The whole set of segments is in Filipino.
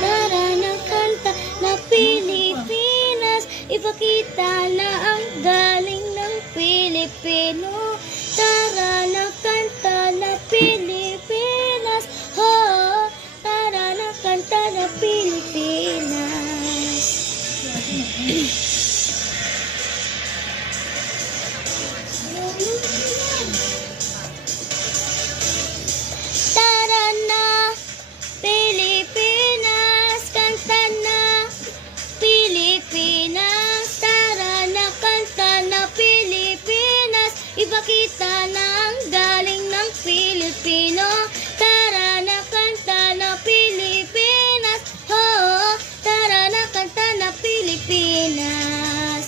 Tara na kanta na Pilipinas, ipakita na ang galing ng Pilipino. Tara na kanta na Pilipinas, ho, tara na kanta na Pilipinas. Tara na Pilipinas, kanta na Pilipinas. Tara na kanta na Pilipinas, ipakita na ang galing ng Pilipino. Tara na kanta na Pilipinas, ho, tara na kanta na Pilipinas.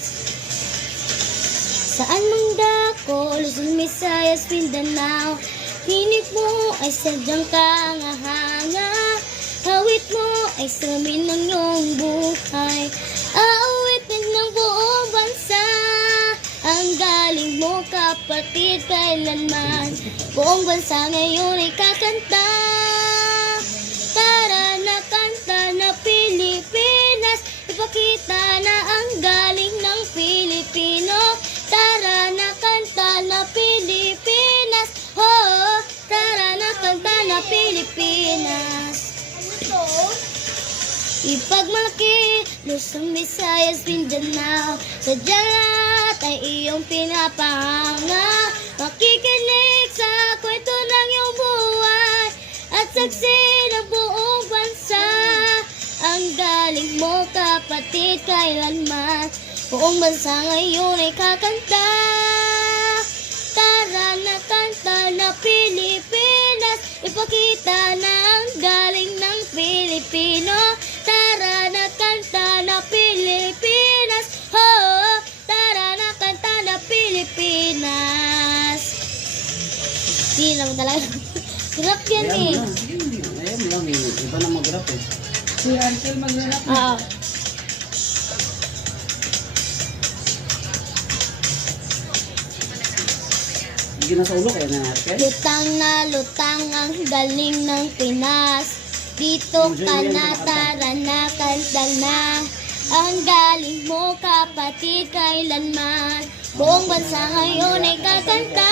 Saan mang dako, Luzon, Visayas, Mindanao, tinig mo ay sadyang kangahanga. Awit mo ay salamin ng iyong buhay, aawitin ng buong bansa. Ang galing mo, kapatid, kailanman buong bansa ngayon ay kakanta. Tara na kanta na Pilipinas, ipakita na ang galing ng Pilipino. Tara na kanta na Pilipinas, ho, tara na kanta na Pilipinas. Ipagmalaki, Luzon, Visayas, Mindanao, sadyang lahat ay iyong pinapahanga. Makikinig sa kwento ng iyong buhay at saksi ng buong bansa. Ang galing mo, kapatid, kailanman buong bansa ngayon ay kakanta. Tara na kanta na Pilipinas, ipakita na ang galing ng Pilipino. Tara na kanta na Pilipinas, ho, tara na kanta na Pilipinas. Hindi naman talaga. Grap yan eh. Ayan lang eh. Iba na mag-rap eh. Si Ansel mag-rap. Oo. Hindi na sa ulo kaya na natin. Lutang na lutang ang galing ng Pinas. Dito ka na, tara na, kanta na. Ang galing mo, kapatid, kailanman buong bansa ngayon ay kakanta.